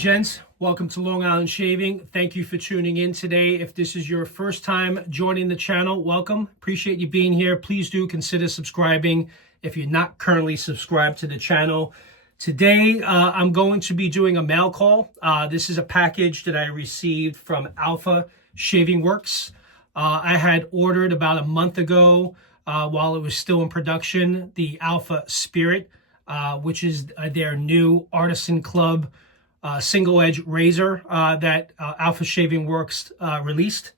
gents. Welcome to Long Island Shaving. Thank you for tuning in today. If this is your first time joining the channel, welcome. Appreciate you being here. Please do consider subscribing if you're not currently subscribed to the channel. Today, I'm going to be doing a mail call. This is a package that I received from Alpha Shaving Works. I had ordered about a month ago, while it was still in production, the Alpha Spirit, which is their new Artisan Club single edge razor that Alpha Shaving Works released.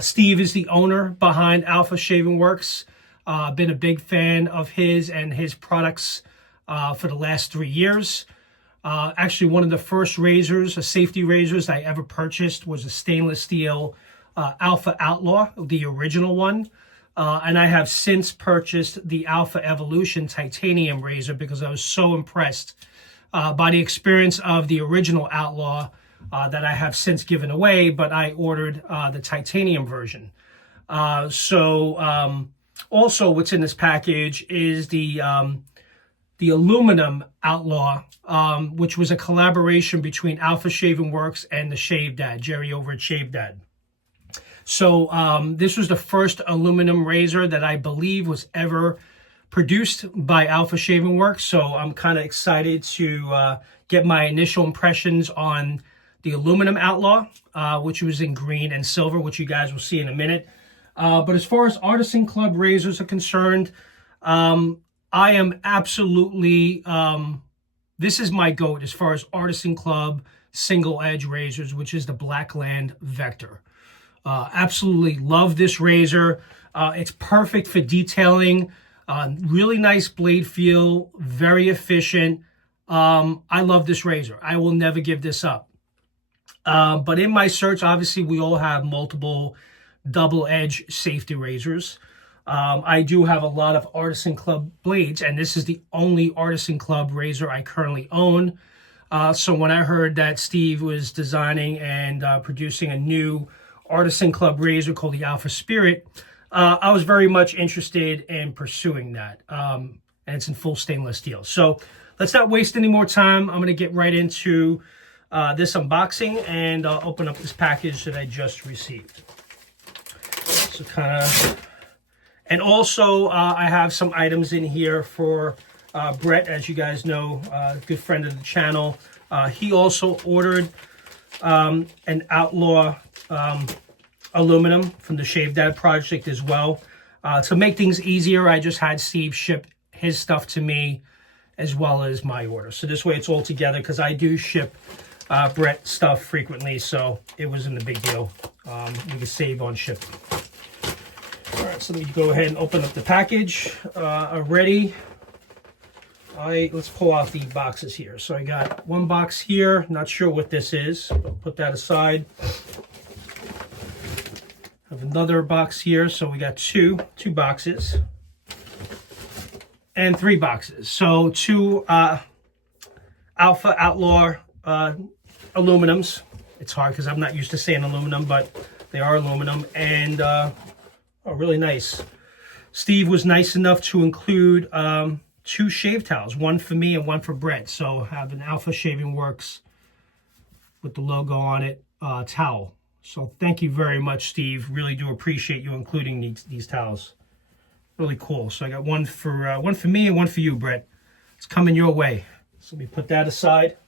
Steve is the owner behind Alpha Shaving Works. Been a big fan of his and his products for the last 3 years. Actually, one of the first razors, safety razors I ever purchased was a stainless steel Alpha Outlaw, the original one. And I have since purchased the Alpha Evolution titanium razor because I was so impressed by the experience of the original Outlaw that I have since given away, but I ordered the titanium version. Also what's in this package is the aluminum Outlaw, which was a collaboration between Alpha Shaving Works and the Shave Dad, Jerry over at Shave Dad. So this was the first aluminum razor that I believe was ever produced by Alpha Shaving Works. So I'm kind of excited to get my initial impressions on the aluminum Outlaw, which was in green and silver, which you guys will see in a minute. But as far as Artisan Club razors are concerned, I am absolutely, this is my GOAT as far as Artisan Club single edge razors, which is the Blackland Vector. Absolutely love this razor. It's perfect for detailing. Really nice blade feel, very efficient. I love this razor. I will never give this up. But in my search, obviously, we all have multiple double edge safety razors. I do have a lot of Artisan Club blades, and this is the only Artisan Club razor I currently own. So when I heard that Steve was designing and producing a new Artisan Club razor called the Alpha Spirit, I was very much interested in pursuing that. And it's in full stainless steel. So let's not waste any more time. I'm going to get right into this unboxing and open up this package that I just received. So and also I have some items in here for Brett, as you guys know, a good friend of the channel. He also ordered an Outlaw aluminum from the Shave Dad project as well. To make things easier, I just had Steve ship his stuff to me as well as my order. So this way it's all together because I do ship Brett stuff frequently, so it wasn't a big deal. We can save on shipping. All right, so let me go ahead and open up the package already. Let's pull out the boxes here. So I got one box here, not sure what this is. I'll put that aside. I have another box here, so we got two boxes and 3 boxes. So 2 Alpha Outlaw aluminums. It's hard because I'm not used to saying aluminum, but they are aluminum, and oh, really nice. Steve was nice enough to include 2 shave towels, one for me and one for Brett. So I have an Alpha Shaving Works with the logo on it towel. So thank you very much, Steve. Really do appreciate you including these towels. Really cool. So I got one for me and one for you, Brett. It's coming your way. So let me put that aside.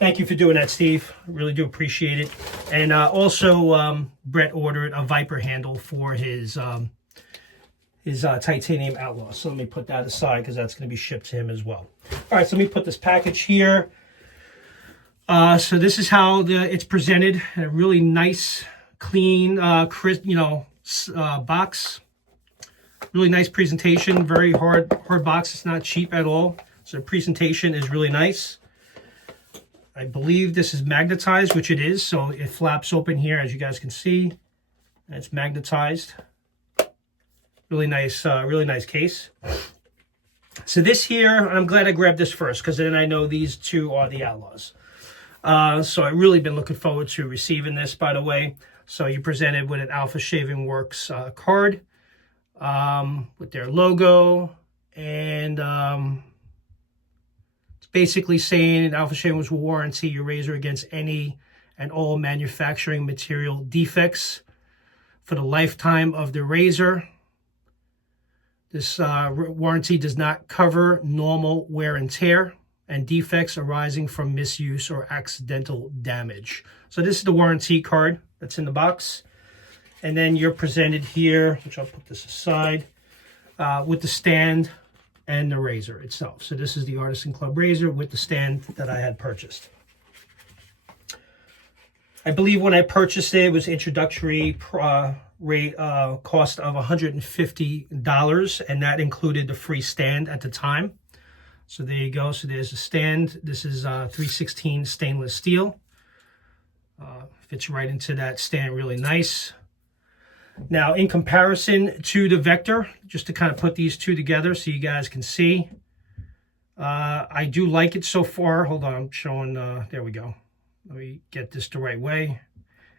Thank you for doing that, Steve. I really do appreciate it. And also, Brett ordered a Viper handle for his titanium Outlaw. So let me put that aside because that's going to be shipped to him as well. All right, so let me put this package here. So this is how it's presented. A really nice, clean, crisp, box. Really nice presentation. Very hard box. It's not cheap at all. So the presentation is really nice. I believe this is magnetized, which it is. So it flaps open here, as you guys can see. And it's magnetized. Really nice case. So this here, I'm glad I grabbed this first because then I know these 2 are the Outlaws. So I've really been looking forward to receiving this, by the way. So you presented with an Alpha Shaving Works card with their logo, and it's basically saying Alpha Shaving Works will warranty your razor against any and all manufacturing material defects for the lifetime of the razor. This warranty does not cover normal wear and tear and defects arising from misuse or accidental damage. So this is the warranty card that's in the box. And then you're presented here, which I'll put this aside, with the stand and the razor itself. So this is the Artisan Club razor with the stand that I had purchased. I believe when I purchased it, it was introductory cost of $150, and that included the free stand at the time. So there you go. So there's a stand. This is 316 stainless steel. Fits right into that stand really nice. Now, in comparison to the Vector, just to kind of put these two together so you guys can see, I do like it so far. Hold on, I'm showing, there we go. Let me get this the right way.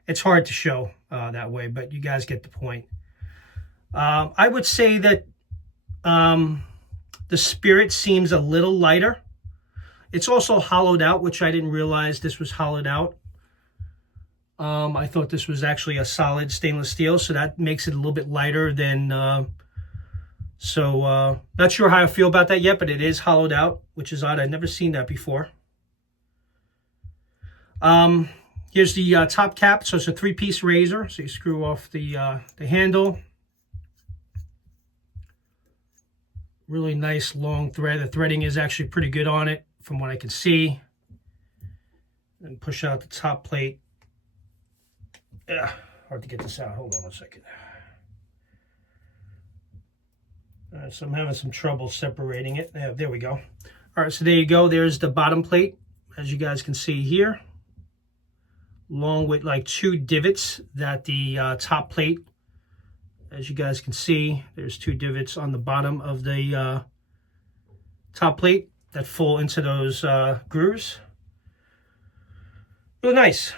It's hard to show that way, but you guys get the point. I would say that the Spirit seems a little lighter. It's also hollowed out, which I didn't realize this was hollowed out. I thought this was actually a solid stainless steel, so that makes it a little bit lighter than, not sure how I feel about that yet, but it is hollowed out, which is odd. I've never seen that before. Here's the top cap. So it's a 3-piece razor. So you screw off the handle. Really nice long thread. The threading is actually pretty good on it from what I can see. And push out the top plate. Yeah, hard to get this out. Hold on 1 second. All right, so I'm having some trouble separating it. Yeah, there we go. All right, so there you go. There's the bottom plate, as you guys can see here, along with like 2 divots that the top plate, as you guys can see, there's 2 divots on the bottom of the top plate that fall into those grooves. Really nice.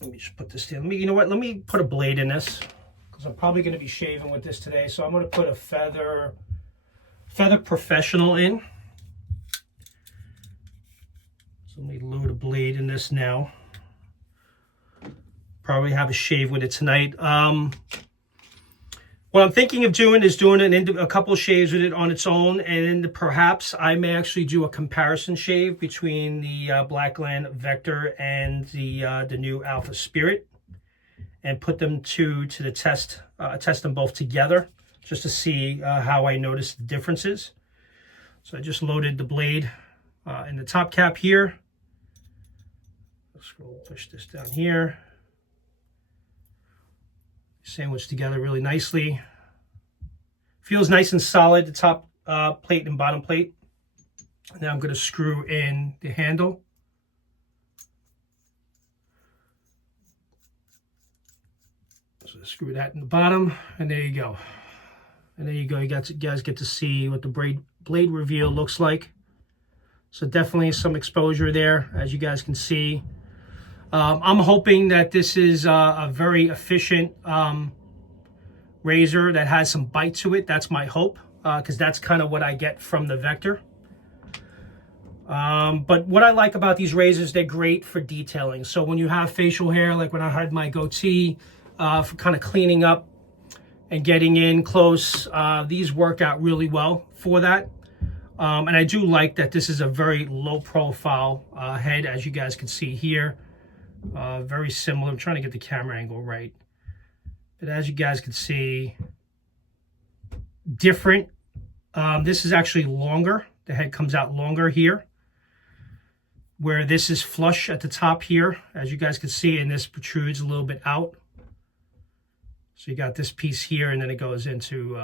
Let me just put this in. You know what? Let me put a blade in this, because I'm probably going to be shaving with this today. So I'm going to put a Feather Professional in. So let me load a blade in this now. Probably have a shave with it tonight. What I'm thinking of doing is doing a couple of shaves with it on its own, and then perhaps I may actually do a comparison shave between the Blackland Vector and the new Alpha Spirit, and put them to the test them both together, just to see how I notice the differences. So I just loaded the blade in the top cap here. Push this down here. Sandwiched together really nicely. Feels nice and solid, the top plate and bottom plate. Now I'm going to screw in the handle. So screw that in the bottom, and there you go. And there you go. You guys get to see what the blade reveal looks like. So definitely some exposure there, as you guys can see. I'm hoping that this is a very efficient razor that has some bite to it. That's my hope, because that's kind of what I get from the Vector. But what I like about these razors, they're great for detailing. So when you have facial hair, like when I had my goatee, for kind of cleaning up and getting in close, these work out really well for that. And I do like that this is a very low profile head, as you guys can see here. Very similar. I'm trying to get the camera angle right, but as you guys can see, different. This is actually longer. The head comes out longer here, where this is flush at the top here, as you guys can see, and this protrudes a little bit out. So you got this piece here, and then it goes into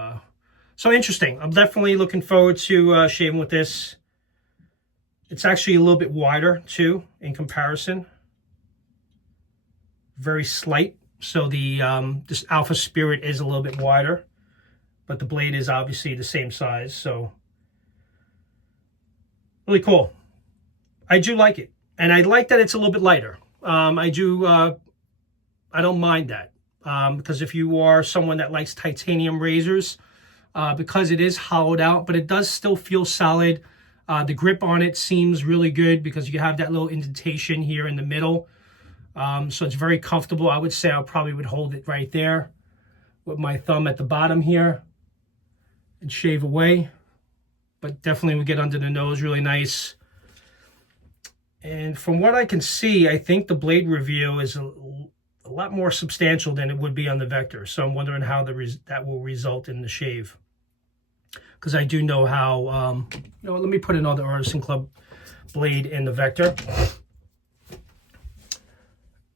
so interesting. I'm definitely looking forward to shaving with this. It's actually a little bit wider too in comparison. Very slight. So the this Alpha Spirit is a little bit wider, but the blade is obviously the same size. So really cool. I do like it, and I like that it's a little bit lighter. I don't mind that, because if you are someone that likes titanium razors, because it is hollowed out, but it does still feel solid. The grip on it seems really good because you have that little indentation here in the middle. So it's very comfortable. I would say I probably would hold it right there with my thumb at the bottom here and shave away. But definitely we get under the nose really nice. And from what I can see, I think the blade reveal is a lot more substantial than it would be on the Vector. So I'm wondering how that will result in the shave. Because I do know how, let me put another Artisan Club blade in the Vector.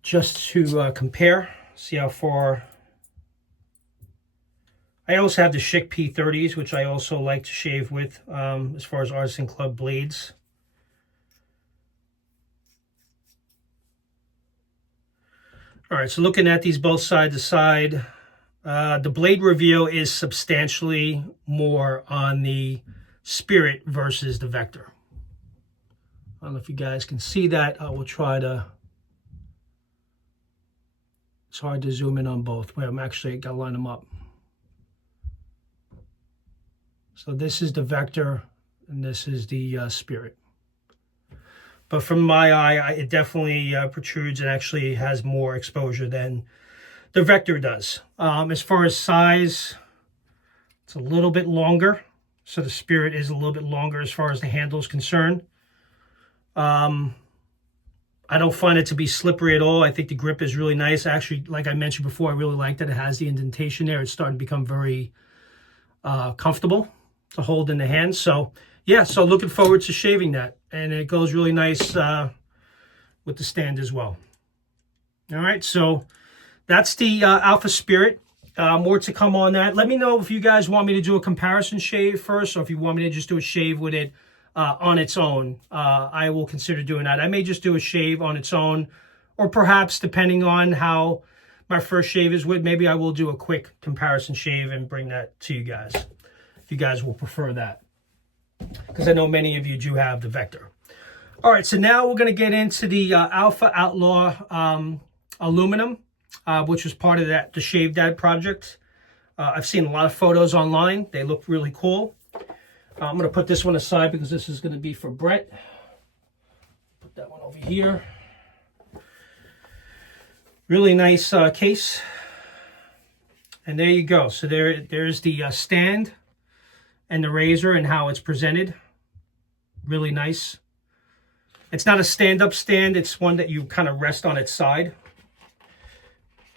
Just to compare, see how far. I also have the Schick P30s, which I also like to shave with as far as Artisan Club blades. All right, so looking at these both side to side, the blade reveal is substantially more on the Spirit versus the Vector. I don't know if you guys can see that. I will try to. It's hard to zoom in on both. Wait, I'm actually got to line them up. So this is the Vector, and this is the Spirit. But from my eye, it definitely protrudes and actually has more exposure than the Vector does. As far as size, it's a little bit longer. So the Spirit is a little bit longer as far as the handle is concerned. I don't find it to be slippery at all. I think the grip is really nice. Actually, like I mentioned before, I really like that it has the indentation there. It's starting to become very comfortable to hold in the hand. So yeah, so looking forward to shaving that. And it goes really nice with the stand as well. All right, so that's the Alpha Spirit. More to come on that. Let me know if you guys want me to do a comparison shave first, or if you want me to just do a shave with it on its own. I will consider doing that. I may just do a shave on its own, or perhaps depending on how my first shave is with, maybe I will do a quick comparison shave and bring that to you guys, if you guys will prefer that. Because I know many of you do have the Vector. All right, so now we're going to get into the Alpha Outlaw aluminum, which was part of the Shave Dad project. I've seen a lot of photos online. They look really cool. I'm going to put this one aside because this is going to be for Brett. Put that one over here. Really nice case. And there you go. So there's the stand and the razor and how it's presented. Really nice. It's not a stand-up stand. It's one that you kind of rest on its side.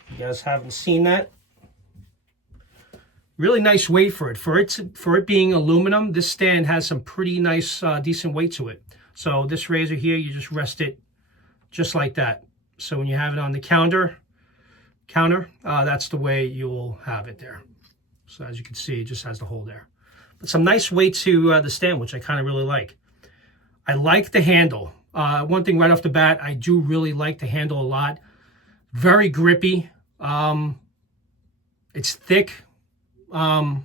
You guys haven't seen that. Really nice weight for it. For it being aluminum, this stand has some pretty nice, decent weight to it. So this razor here, you just rest it just like that. So when you have it on the counter, that's the way you'll have it there. So as you can see, it just has the hole there. But some nice weight to the stand, which I kind of really like. I like the handle. One thing right off the bat, I do really like the handle a lot. Very grippy. It's thick. Got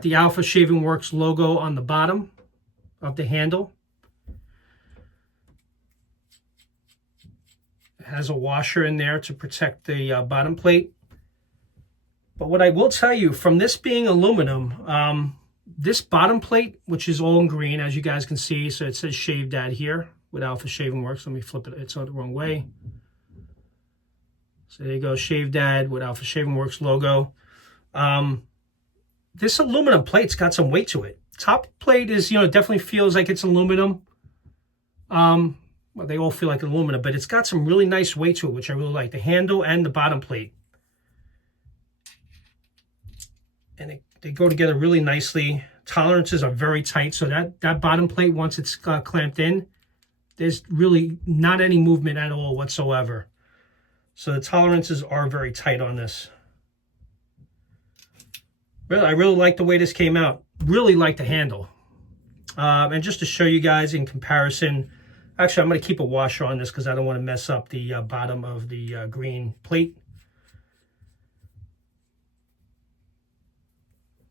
the Alpha Shaving Works logo on the bottom of the handle. It has a washer in there to protect the bottom plate. But what I will tell you, from this being aluminum, this bottom plate, which is all in green, as you guys can see, so it says Shave Dad here with Alpha Shaving Works. Let me flip it. It's on the wrong way. So there you go, Shave Dad with Alpha Shaving Works logo. This aluminum plate's got some weight to it. Top plate is, definitely feels like it's aluminum. Well, they all feel like aluminum, but it's got some really nice weight to it, which I really like. The handle and the bottom plate. And they go together really nicely. Tolerances are very tight, so that bottom plate, once it's clamped in, there's really not any movement at all whatsoever. So the tolerances are very tight on this. Really, I really like the way this came out. Really like the handle. And just to show you guys in comparison, actually I'm going to keep a washer on this because I don't want to mess up the bottom of the green plate.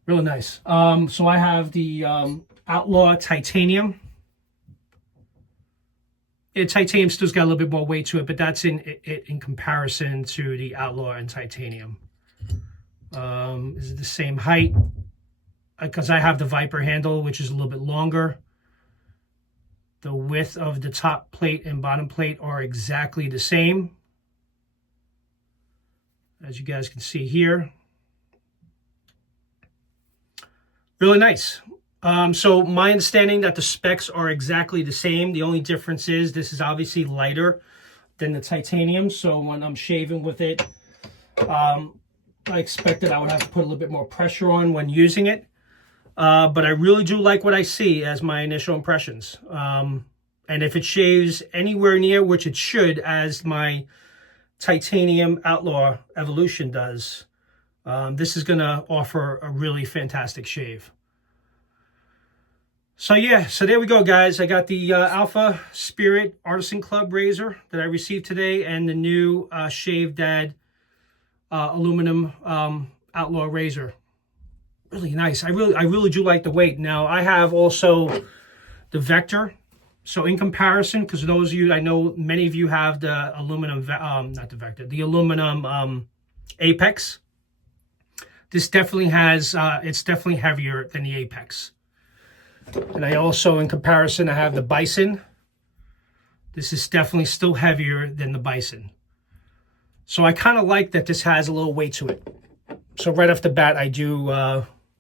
Really nice. So I have the Outlaw Titanium. Titanium still's got a little bit more weight to it, but that's in comparison to the Outlaw and Titanium. Is it the same height? Because I have the Viper handle, which is a little bit longer. The width of the top plate and bottom plate are exactly the same, as you guys can see here. Really nice. So my understanding that the specs are exactly the same. The only difference is this is obviously lighter than the titanium. So when I'm shaving with it, I expected I would have to put a little bit more pressure on when using it. But I really do like what I see as my initial impressions. And if it shaves anywhere near, which it should, as my titanium Outlaw Evolution does, this is going to offer a really fantastic shave. So yeah, so there we go, guys. I got the Alpha Spirit Artisan Club razor that I received today, and the new Shave Dad aluminum Outlaw razor. Really nice. I really do like the weight. Now I have also the Vector. So in comparison, because those of you, I know many of you have the aluminum, not the Vector, the aluminum Apex. This definitely has, it's definitely heavier than the Apex. And I also, in comparison, I have the Bison. This is definitely still heavier than the Bison. So I kind of like that this has a little weight to it. So right off the bat, I do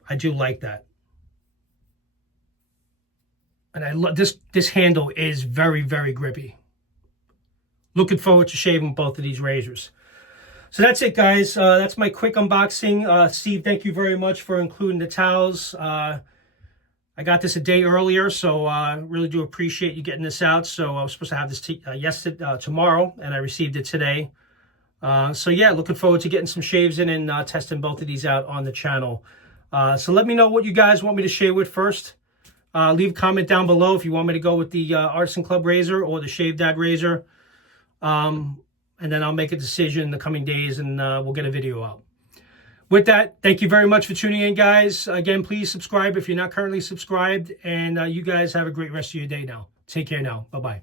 like that. And I love this handle is very, very grippy. Looking forward to shaving both of these razors. So that's it, guys. That's my quick unboxing. Steve, thank you very much for including the towels. I got this a day earlier, so I really do appreciate you getting this out. So I was supposed to have this tomorrow, and I received it today. So yeah, looking forward to getting some shaves in and testing both of these out on the channel. So let me know what you guys want me to shave with first. Leave a comment down below if you want me to go with the Artisan Club razor or the Shave Dad razor. And then I'll make a decision in the coming days, and we'll get a video out. With that, thank you very much for tuning in, guys. Again, please subscribe if you're not currently subscribed. And you guys have a great rest of your day now. Take care now. Bye-bye.